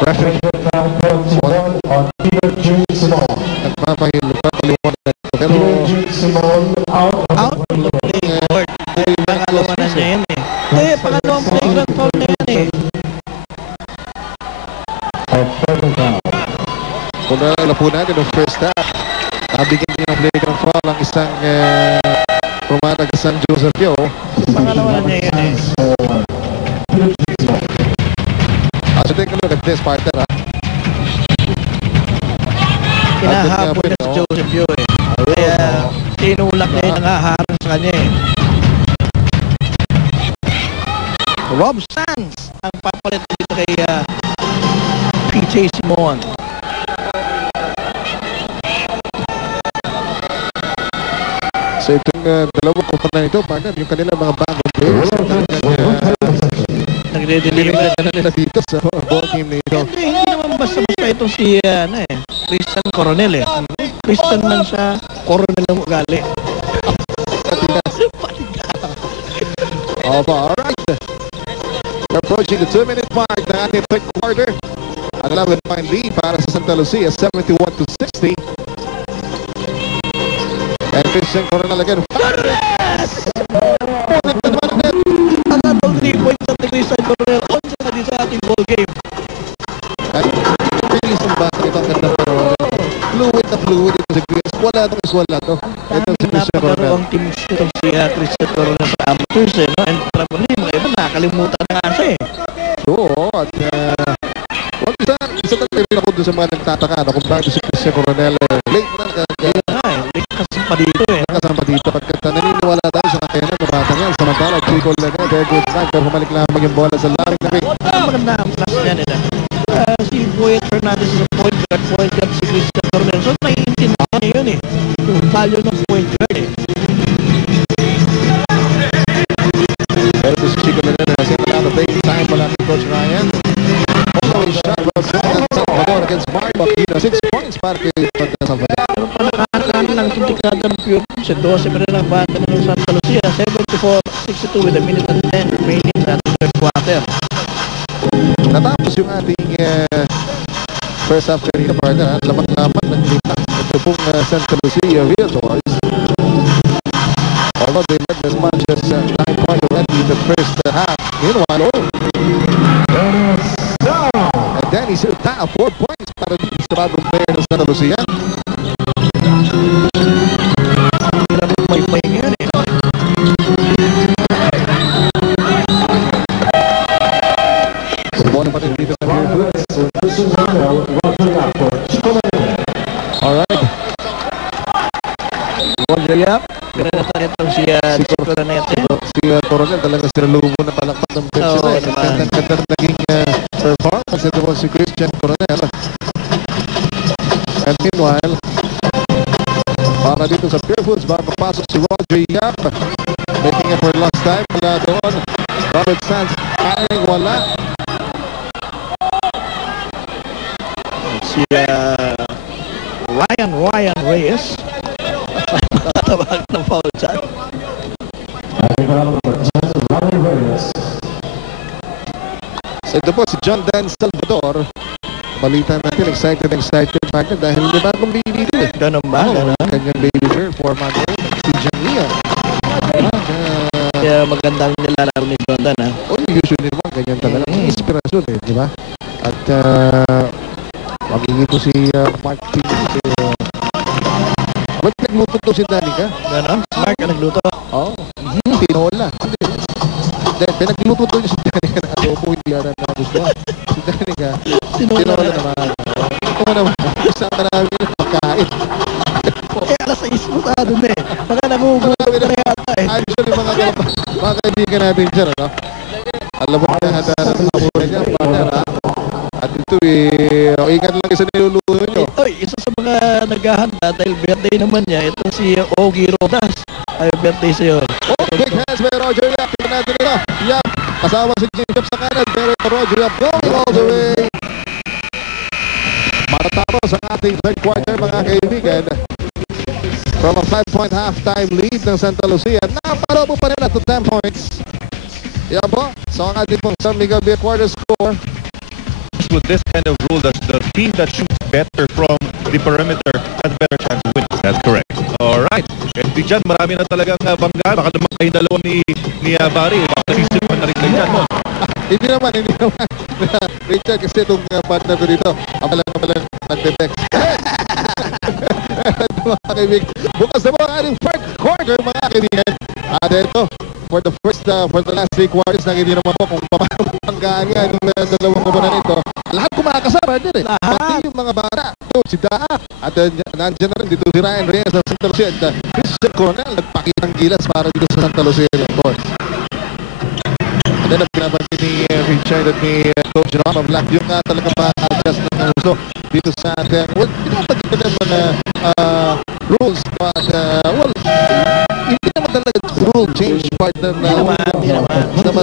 Referee nagpapahilo pa paliwanag pero out of the playboard. Ay, pangalawa na niya yan eh. Hindi, pangalawang playground foul na yan eh. Kung nalala po natin ng first half, nabigyan din ng playground foul ang isang pumatag sa San Joseph Yo. Pangalawa na niya yan eh. So take a look at this partner ha. Kinahabol na si Joseph Yo eh. Kaya tinulak niya yung nangaharang sa kanya eh. Rob Sands ang papalit dito kay PJ Simon. So itong dalawang kumpana ito, partner, yung kanilang mga bagong players nagre-deliver na nila dito sa ball team nito. Hindi naman basta-basta itong si Christian Coronel eh. Christian man sa Coronel ang ugali. Alright. We're approaching the 2-minute mark ng ating third quarter. At 11-point lead para sa Santa Lucia, 71-60. And Christian Coronel again. Another 3 points at the Christian Coronel. Onsa na din sa ating ball game. At release ng bata ito ang ganda pa. Fluid na fluid ito si Chris. Wala ito is wala ito. Ito si Christian Coronel. Ang team itong si Christian Coronel sa amateurs eh. No? And probably mga iba nakalimutan na nga siya eh. Oo. At isa talaga rin ako doon sa mga nagtataka kung bakit si Christian Coronel late na late kasama dito eh. Kasama dito pagkat naniniwala tayo sa kakainan ng bata niya. Samantala, Chico Lega, very good time. Pero humalik lamang yung bola sa laring na ring. Maganda ang class niya nila. Si Boyet Fernandez is a point guard si Christian Coronel. So naiintindihan niya yun eh. Yung value ng point guard eh. Pero si Chico Lega na kasi wala na playing time wala ni Coach Ryan. Always shot well Salvador against Mario Aquino. 6 points para kay Salvador. Pero panakakaan lang itong tikada ng Pure Punch. 12 pa rin ang banda ng Santa Lucia. 74-62 with a minute and 10 remaining sa third quarter. Natapos yung ating first half kanina partner. Lamang-lamang ng lima. Ito pong Santa Lucia Realtors. Although they led as much as 9 points already in the first half. Meanwhile, and Danny Silta, 4 points para dito sa bagong player ng Santa Lucia. May ngayon eh. Subukan pa rin dito sa Bearfoots. Alright. Roger Yap. Pinagatan itong si Coronel. Si Coronel talaga sinalubo na palakpat ng bench na. Ganda na naging performance. Ito po si Christian Coronel. And meanwhile, para dito sa Bearfoots, bago pasok si Roger Yap. Making it for last time. Wala doon. Robert Sands, aring wala. Si Ryan Reyes. Tatawag ng foul dyan. So ito po si John Dan Salvador. Balita natin, excited partner dahil may bagong baby dito eh. Ganun ba? Kanyang baby girl, 4-month-old, si Jania. Kaya magandang nilalaro ni John Dan ha. Usually naman, ganyan talaga. Inspirasyon eh, di ba? At magiging ito si Mark T. Ba't nagluto to si Danica? Ganon? Si Mark ang nagluto? Oo. Tinola. Pinagluto to niya si Danica na adobo, hindi yan na gusto. Si Danica, tinola naman. Ito mo naman, isama namin yung pagkain. Alas 6 mo sa doon eh. Baka nagugutom na yata eh. Actually, mga kaibigan natin dyan, ano? Alam mo na handa ng kapura niya, partner, ha? At ito ingat lang isa niluluto nyo. Isa sa mga naghahanda dahil birthday naman niya, ito si Ogie Rodas. Ay, birthday sa'yo. Big hands by Roger Yap. Tingnan natin ito. Yap, kasama si Jacob sa kanan, pero Roger Yap going all the way. Matatapos ang ating third quarter, mga kaibigan. From a 5-point halftime lead ng Santa Lucia, napalobo pa nila to 10 points. Yan po. So ang ating pong San Miguel Bay quarter score with this kind of rule that the team that shoots better from the perimeter has better chance to win. That's correct. Alright. Eh, di dyan, marami na talagang banggaan. Baka naman kayong dalawa ni Barry. Baka nasisipan na rin kayo dyan. No? Hindi naman. Richard, kasi itong partner ko dito, ako lang nagte-text. Mga kaibigan, bukas na mga ating fourth quarter, mga kaibigan. At ito, for the last 3 quarters, nakikita naman po kung paano banggaan nga yung dalawang kumanan nito. Lahat kumakasama dyan eh. Pati yung mga bata. Ito, si Daa. At nandiyan na rin dito si Ryan Reyes sa Santa Lucia. At Christian Coronel, nagpakitang gilas para dito sa Santa Lucia, of course. And then, ang pinabansin ni Richard at ni Coach Rama Black, yung talagang ma-adjust ng gusto dito sa ating, well, pinapagitan ng mga rules, but, well, hindi naman talaga rule change partner na Hindi naman.